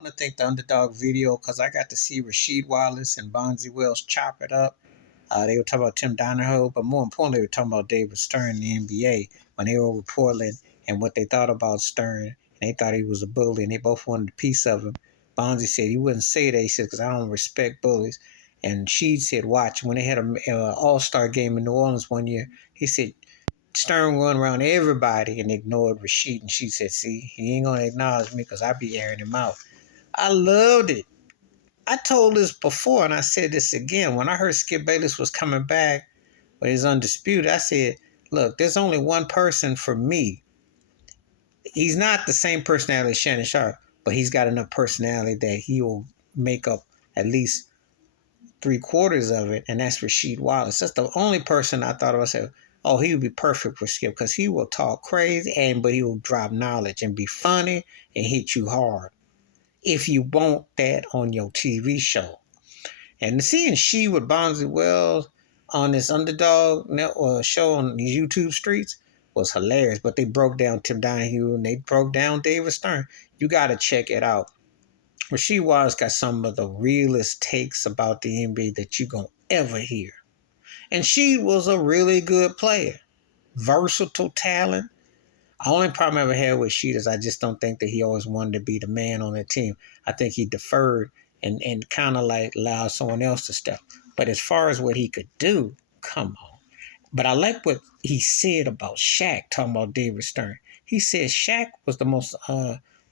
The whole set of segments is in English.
Want to thank the underdog video because I got to see Wallace and Bonzi Wells chop it up. They were talking about Tim Donahoe, but more importantly, they were talking about David Stern in the NBA when they were over Portland and what they thought about Stern. And they thought he was a bully, and they both wanted a piece of him. Bonzi said he wouldn't say that. He said, because I don't respect bullies. And Sheed said, watch, when they had an all-star game in New Orleans one year, he said, Stern run around everybody and ignored Rasheed. And she said, see, he ain't going to acknowledge me because I be airing him out. I loved it. I told this before, and I said this again. When I heard Skip Bayless was coming back with his Undisputed, I said, look, there's only one person for me. He's not the same personality as Shannon Sharp, but he's got enough personality that he will make up at least 3/4 of it, and that's Rasheed Wallace. That's the only person I thought of. I said, oh, he would be perfect for Skip because he will talk crazy, but he will drop knowledge and be funny and hit you hard if you want that on your TV show. And seeing She with Bonzi Wells on this underdog show on these YouTube streets was hilarious. But they broke down Tim Donahue and they broke down David Stern. You got to check it out. Rasheed Wallace got some of the realest takes about the NBA that you're going to ever hear. And she was a really good player. Versatile talent. The only problem I ever had with Sheet is I just don't think that he always wanted to be the man on the team. I think he deferred and kind of like allowed someone else to step. But as far as what he could do, come on. But I like what he said about Shaq, talking about David Stern. He said Shaq was the most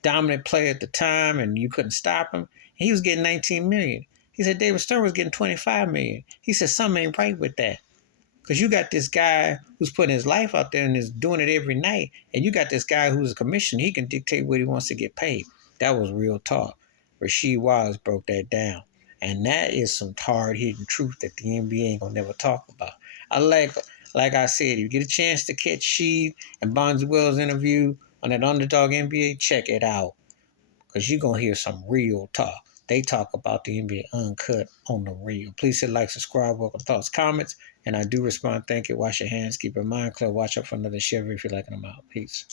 dominant player at the time and you couldn't stop him. He was getting 19 million. He said David Stern was getting 25 million. He said something ain't right with that. Because you got this guy who's putting his life out there and is doing it every night. And you got this guy who's a commissioner. He can dictate what he wants to get paid. That was real talk. Rasheed Wallace broke that down. And that is some hard-hitting truth that the NBA ain't going to never talk about. I like I said, if you get a chance to catch Sheed and Bonzi Wells' interview on that Underdog NBA, check it out. Because you're going to hear some real talk. They talk about the NBA uncut on the real. Please hit like, subscribe, welcome thoughts, comments. And I do respond. Thank you. Wash your hands. Keep your mind clear. Watch out for another shiver if you're liking them out. Peace.